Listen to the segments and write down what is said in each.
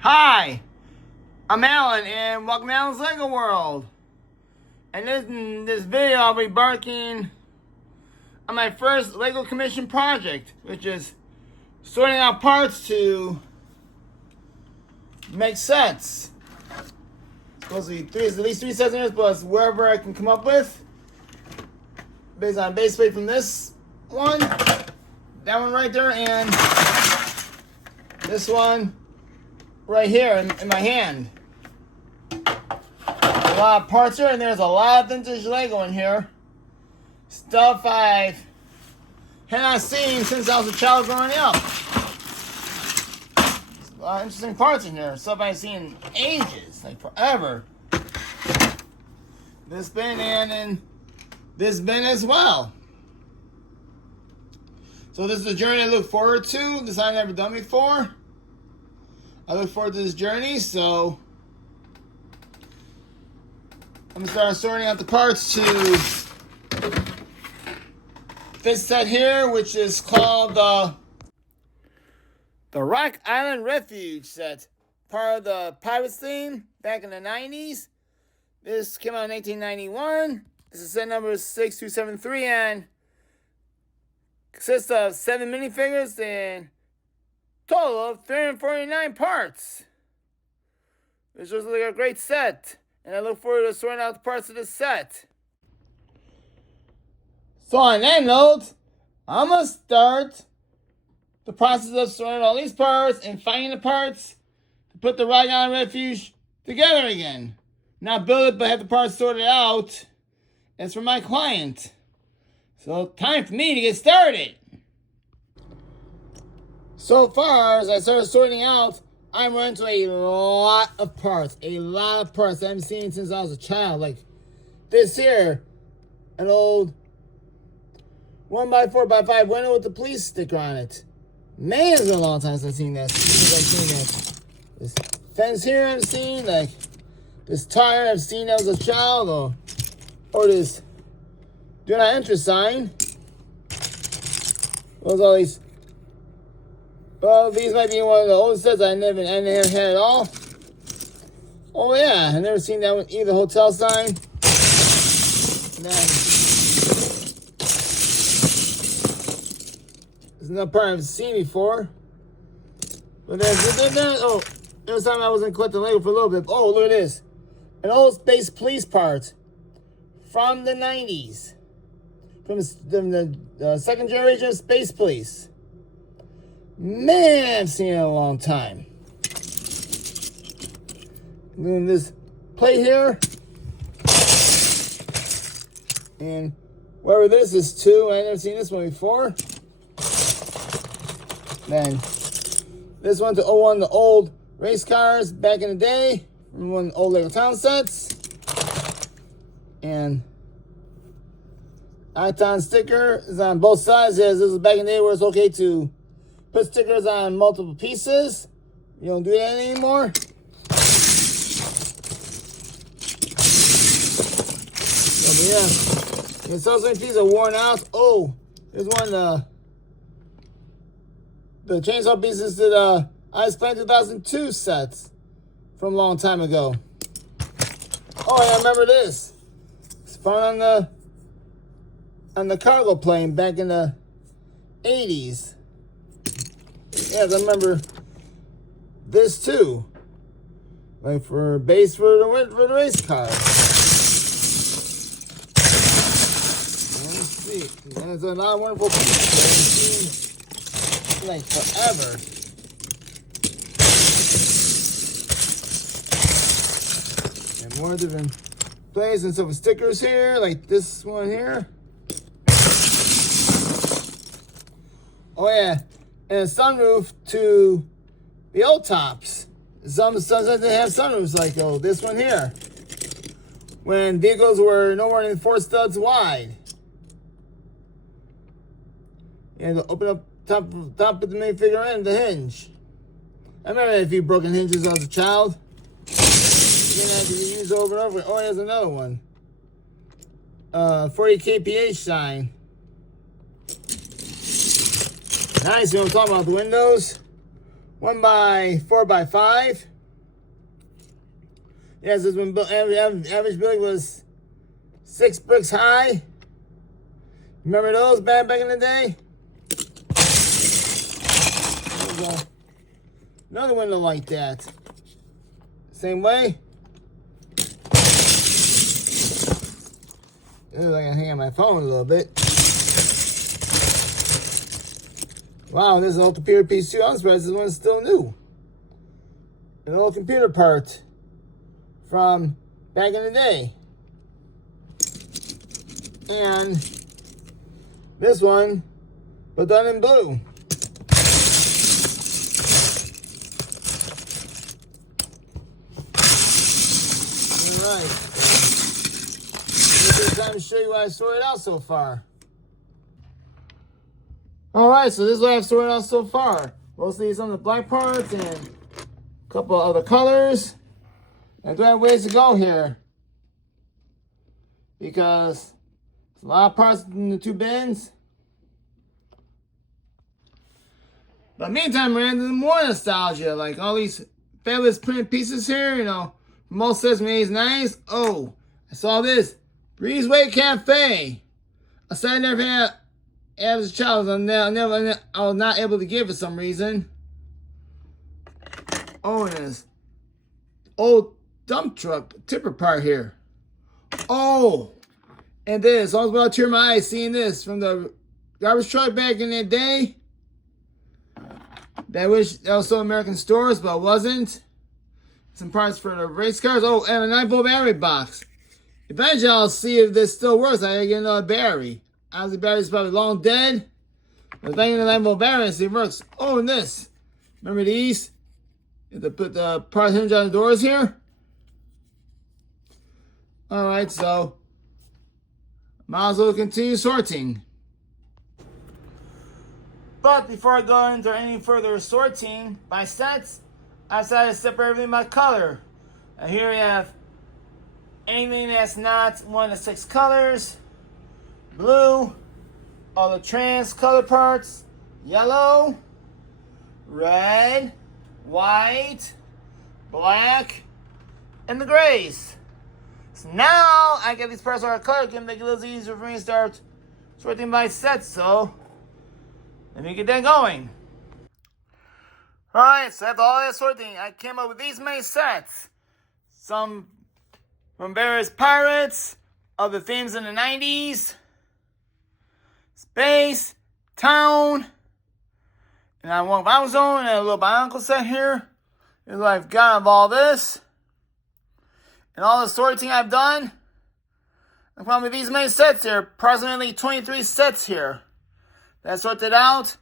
Hi, I'm Alan, and welcome to Alan's Lego World. And in this video, I'll be embarking on my first Lego commission project, which is sorting out parts to make sets. Supposed to be at least three sets in this, plus wherever I can come up with, based on base weight from this one, that one right there, and this one right here in my hand. A lot of parts here, and there's a lot of vintage Lego in here. Stuff I had not seen since I was a child growing up. A lot of interesting parts in here. Stuff I've seen in ages, like forever. This bin and in this bin as well. So this is a journey I look forward to. This I've never done before. I look forward to this journey, so I'm gonna start sorting out the parts to this set here, which is called the Rock Island Refuge set. Part of the Pirates theme back in the 90s. This came out in 1991. This is set number 6273 and consists of 7 minifigures and total of 349 parts. This was like a great set, and I look forward to sorting out the parts of this set. So on that note, I'm going to start the process of sorting all these parts and finding the parts to put the Rock Island Refuge together again. Not build it, but have the parts sorted out. It's for my client. So time for me to get started. So far, as I started sorting out, I'm running into a lot of parts. A lot of parts that I haven't seen since I was a child. Like this here, an old 1x4x5 window with the police sticker on it. Man, it's been a long time since I've seen this. This fence here I've seen, like this tire I've seen as a child, or this do not enter sign. Those all these. Well, these might be one of the old sets I never had at all. Oh yeah, I've never seen that one either. Hotel sign. And then there's another part I've seen before. But then oh, there was time I wasn't collecting Lego for a little bit. Oh, look at this. An old space police part from the 90s. From the second generation of space police. Man, I've seen it in a long time. Doing this plate here. And wherever this is too, I've never seen this one before. Then this one to 01, the old race cars back in the day. From one of the old Lego Town sets. And Icon sticker is on both sides. Yes, this is back in the day where it's okay to put stickers on multiple pieces. You don't do that anymore. So, yeah. And so many pieces are worn out. Oh, there's one of the chainsaw pieces that I Plan 2002 sets from a long time ago. Oh, I remember this. It's found on the cargo plane back in the 80s. Yes, I remember this too. Like for base for the race car. Let's see. And it's a lot of wonderful pieces that I've seen like forever. And more different plays and some stickers here, like this one here. Oh yeah. And a sunroof to the old tops. Some sunsets they have sunroofs like this one here. When vehicles were no more than 4 studs wide. And open up top of the minifigure end, the hinge. I remember a few broken hinges as a child. Again, I had to use over and over. Oh, here's another one. 40 kPH sign. Nice, you know what I'm talking about, the windows. 1 by 4 by 5. Yes, this one average building was 6 bricks high. Remember those back in the day? There we go. Another window like that. Same way. Ooh, I can hang on my phone a little bit. Wow, this is an old computer piece too. I'm surprised this one's still new. An old computer part from back in the day. And this one, but done in blue. Alright. This is time to show you what I sorted out so far. Alright, so this is what I've sorted out so far. Mostly some of the black parts and a couple other colors. I do have ways to go here. Because there's a lot of parts in the two bins. But meantime, we're into more nostalgia. Like all these fabulous printed pieces here, you know. Most sets from the 80s and 90s. Oh, I saw this. Breezeway Cafe. A site I never had as a child. I was not able to get for some reason. Oh, and this old dump truck tipper part here. Oh, and this. I was about to tear my eyes seeing this from the garbage truck back in that day. I wish that was so American stores, but it wasn't. Some parts for the race cars. Oh, and a 9-volt battery box. Eventually, I'll see if this still works. I gotta get another battery. Obviously, the battery's probably long dead. But if I get a 9-volt battery and see if it works. Oh, and this. Remember these? You have to put the part hinge on the doors here. Alright, so might as well continue sorting. But before I go into any further sorting by sets, I decided to separate everything by color. And here we have anything that's not one of the 6 colors. Blue, all the trans color parts, yellow, red, white, black, and the grays. So now I get these parts are color, can make it a little easier for me to start sorting by sets. So let me get that going. Alright, so after all that sorting, I came up with these many sets. Some from various pirates, other themes in the 90s, space, town, and I want Bible Zone and a little Bionicle set here. Is what I've got of all this. And all the sorting I've done, I found with these many sets here, approximately 23 sets here. That sorted out.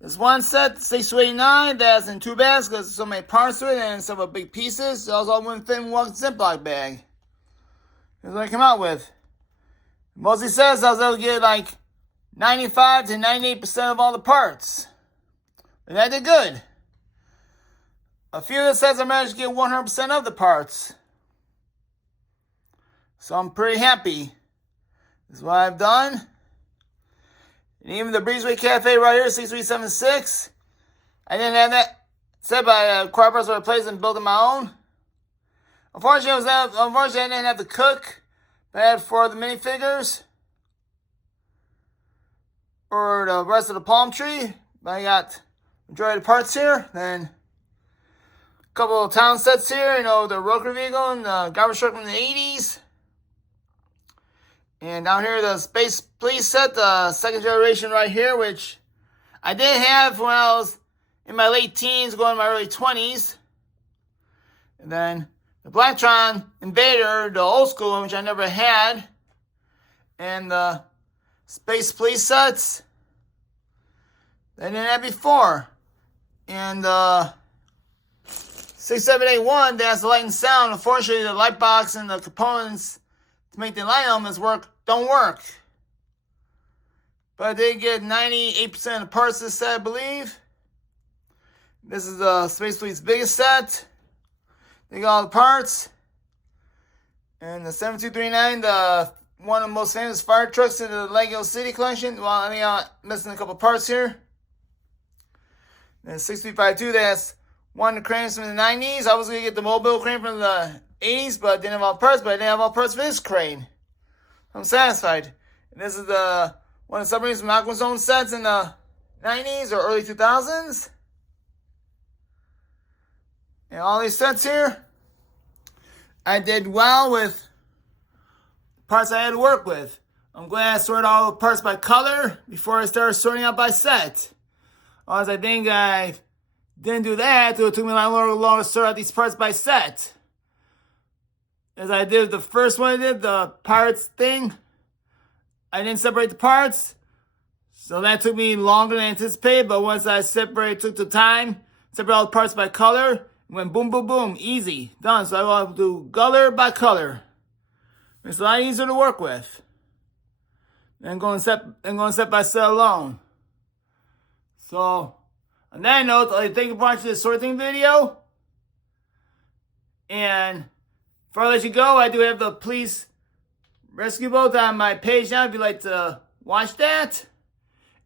There's one set, 689, that's in 2 bags because there's so many parts to it and several big pieces. There's also one thin one Ziploc bag. Here's what I came out with. Mostly says I was able to get like 95 to 98% of all the parts. And I did good. A few of the sets I managed to get 100% of the parts. So I'm pretty happy. This is what I've done. And even the Breezeway Cafe right here, 6376. I didn't have that set by car parts I replaced and built my own. Unfortunately, I didn't have the cook that I had for the minifigures. Or the rest of the palm tree. But I got majority of the parts here. Then a couple of town sets here. You know, the Roker vehicle and the garbage truck from the 80s. And down here, the Space Police set, the 2nd generation right here, which I did have when I was in my late teens, going to my early 20s. And then the Blacktron Invader, the old school one, which I never had. And the Space Police sets that I didn't have before. And 6781, that's the light and sound. Unfortunately, the light box and the components to make the light elements work don't work. But I did get 98% of the parts of this set, I believe. This is the Space Fleet's biggest set. They got all the parts. And the 7239, the one of the most famous fire trucks in the Lego City collection. Well, I mean, missing a couple parts here. And 6352, that's wanted cranes from the 90s. I was going to get the mobile crane from the 80s, but I didn't have all parts. But I didn't have all parts for this crane. I'm satisfied. And this is one of the submarines from Aquazone sets in the 90s or early 2000s. And all these sets here, I did well with parts I had to work with. I'm glad I sorted all the parts by color before I started sorting out by set. Otherwise, I think I didn't do that, so it took me a lot longer to sort out these parts by set. As I did the first one I did, the Pirates thing, I didn't separate the parts, so that took me longer than anticipated, but once I took the time, separate all the parts by color, went boom, boom, boom, easy, done. So I want to do color by color. It's a lot easier to work with than going set by set alone. So, on that note, thank you for watching this sorting video. And before I let you go, I do have the police rescue boat on my page now if you'd like to watch that.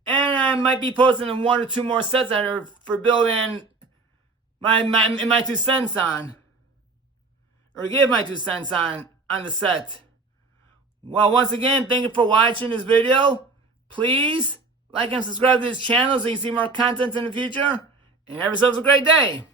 And I might be posting 1 or 2 more sets that are for building my 2 cents on. Or give my 2 cents on the set. Well, once again, thank you for watching this video. Please like and subscribe to this channel so you can see more content in the future. And have yourselves a great day.